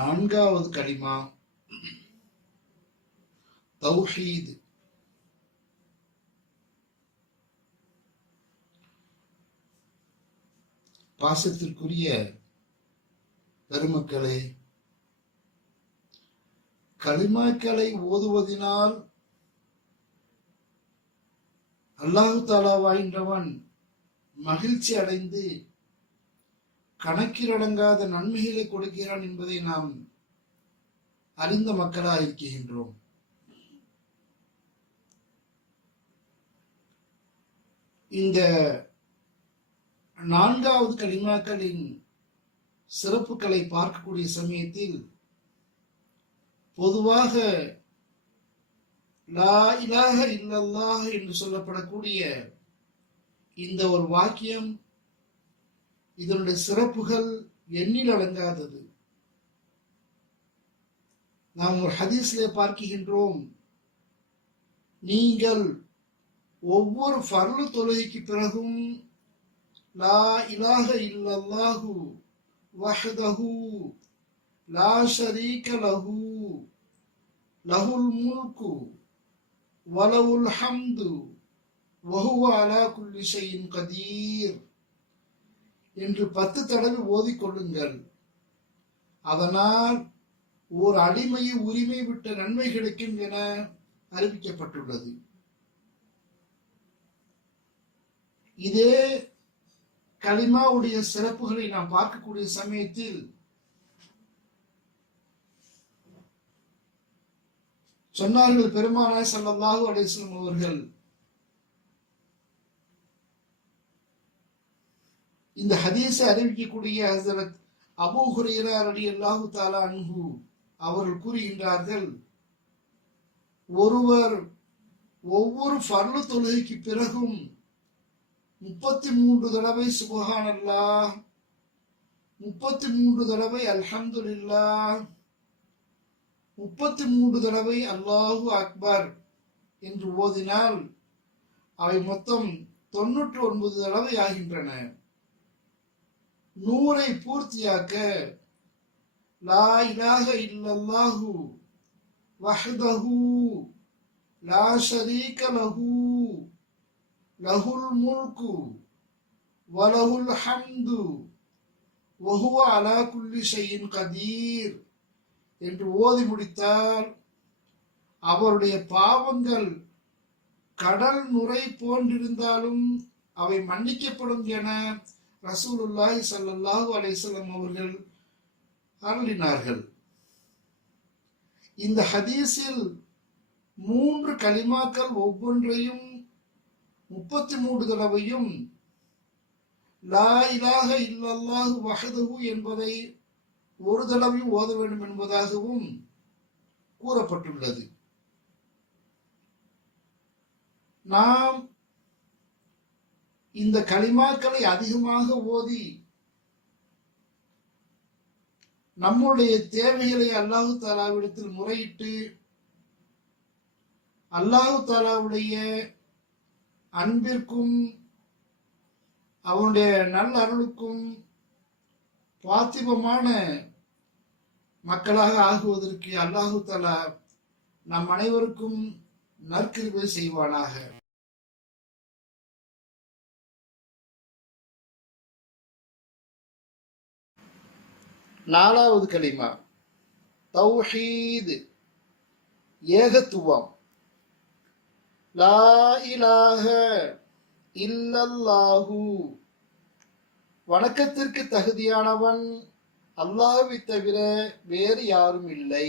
நான்காவது கலிமா தௌஹீத். பாசத்திற்குரிய பெருமக்களே, கலிமாக்களை ஓதுவதினால் அல்லாஹு தாலாவாகின்றவன் மகிழ்ச்சி அடைந்து கணக்கிலடங்காத நன்மைகளை கொடுக்கிறான் என்பதை நாம் அறிந்த மக்களாக இருக்கின்றோம். இந்த நான்காவது கலிமாக்களின் சிறப்புகளை பார்க்கக்கூடிய சமயத்தில் பொதுவாக லா இலாஹ இல்லல்லாஹ் என்று சொல்லப்படக்கூடிய இந்த ஒரு வாக்கியம், இதனுடைய சிறப்புகள் எண்ணில் அடங்காதது. நாம் ஒரு ஹதீஸ்ல பார்க்கின்றோம், நீங்கள் ஒவ்வொரு ஃபர்லு தொழுகைக்கு பிறகும் லா இலாஹ இல்லல்லாஹு வஹ்தஹு லா ஷரீக லஹு லஹுல் முல்கு வலவுல் ஹம்து வஹுவ அலா குல்லி ஷைஇன் கதீர் என்று 10 தடவை ஓதிக்கொள்ளுங்கள். அதனால் ஓர் அடிமையை உரிமை விட்ட நன்மை கிடைக்கும் என அறிவிக்கப்பட்டுள்ளது. இதே கலிமாவுடைய சிறப்புகளை நாம் பார்க்கக்கூடிய சமயத்தில் சொன்னார்கள் பெருமானார் ஸல்லல்லாஹு அலைஹி வஸல்லம் அவர்கள், இந்த ஹதீஸை அறிவிக்கக்கூடிய ஹஸரத் அபூ ஹுரைரா ரலியல்லாஹு தஆலா அன்ஹு அவர்கள் கூறுகின்றார்கள், ஒருவர் ஒவ்வொரு ஃபர்லு தொழுகைக்கு பிறகும் 33 தடவை சுப்ஹானல்லாஹ், 33 தடவை அல்ஹம்துலில்லாஹ், 33 தடவை அல்லாஹு அக்பர் என்று ஓதினால் அவை மொத்தம் 99 தடவை ஆகின்றன. 100ஐ பூர்த்தியாக்க லா இலாஹ இல்லல்லாஹு வஹ்தஹு லா ஷரீக லஹு லஹுல் முல்கு வலஹுல் ஹம்து வஹுவ அலா குல்லி ஷைஇன் கதீர் என்று ஓதி முடித்தால் அவருடைய பாவங்கள் கடல் நுரை போன்றிருந்தாலும் அவை மன்னிக்கப்படும் என ரசூலுல்லாஹி ஸல்லல்லாஹு அலைஹி வஸல்லம் அவர்கள் அருளினார்கள். இந்த ஹதீஸில் 3 கலிமாக்கள் ஒவ்வொன்றையும் 33 தடவையும் லா இலாஹ இல்லல்லாஹு வஹ்தஹு என்பதை ஒரு தடவையும் ஓத வேண்டும் என்பதாகவும் கூறப்பட்டுள்ளது. நாம் இந்த கலிமாக்களை அதிகமாக ஓதி நம்முடைய தேவைகளை அல்லாஹு தாலாவிடத்தில் முறையிட்டு அல்லாஹு தாலாவுடைய அன்பிற்கும் அவனுடைய நல்ல அருளுக்கும் பாத்திபமான மக்களாக ஆகுவதற்கு அல்லாஹு தஆலா நம் அனைவருக்கும் நற்கிருபை செய்வானாக. நாலாவது கலிமா தௌஹீத், ஏகத்துவம். லா இலாஹ இல்லல்லாஹு, வணக்கத்திற்கு தகுதியானவன் அல்லாஹ்வை தவிர வேறு யாரும் இல்லை.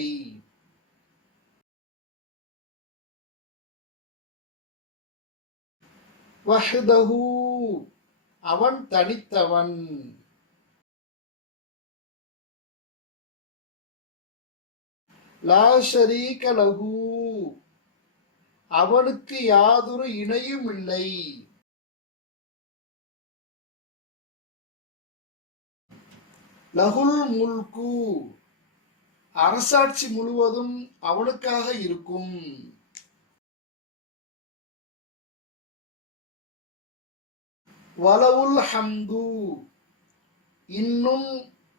வஹ்தஹு, அவன் தனித்தவன். லா ஷரீக லஹு, அவனுக்கு யாதொரு இணையும் இல்லை. லஹுல் முல்கு, அரசாட்சி முழுவதும் அவனுக்காக இருக்கும். வலவுல் ஹம்து, இன்னும்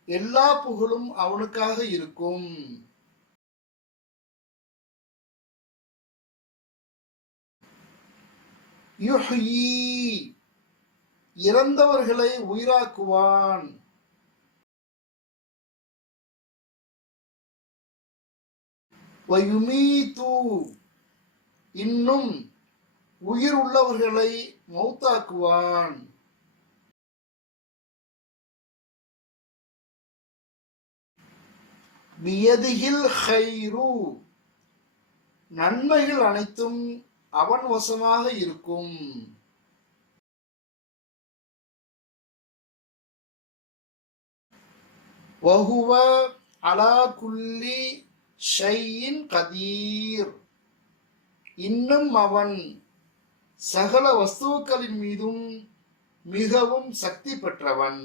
எல்லா புகழும் அவனுக்காக இருக்கும். யுஹ்யீ இறந்தவர்களை உயிராக்குவான். வயுமீது இன்னும் உயிர் உள்ளவர்களை மௌத்தாக்குவான். பியதிஹில் ஹைரு நன்மைகள் அனைத்தும் அவன் வசமாக இருக்கும். வஹுவ அலா குல்லி ஷைஇன் கதீர் இன்னும் அவன் சகல வஸ்துக்களின் மீதும் மிகவும் சக்தி பெற்றவன்.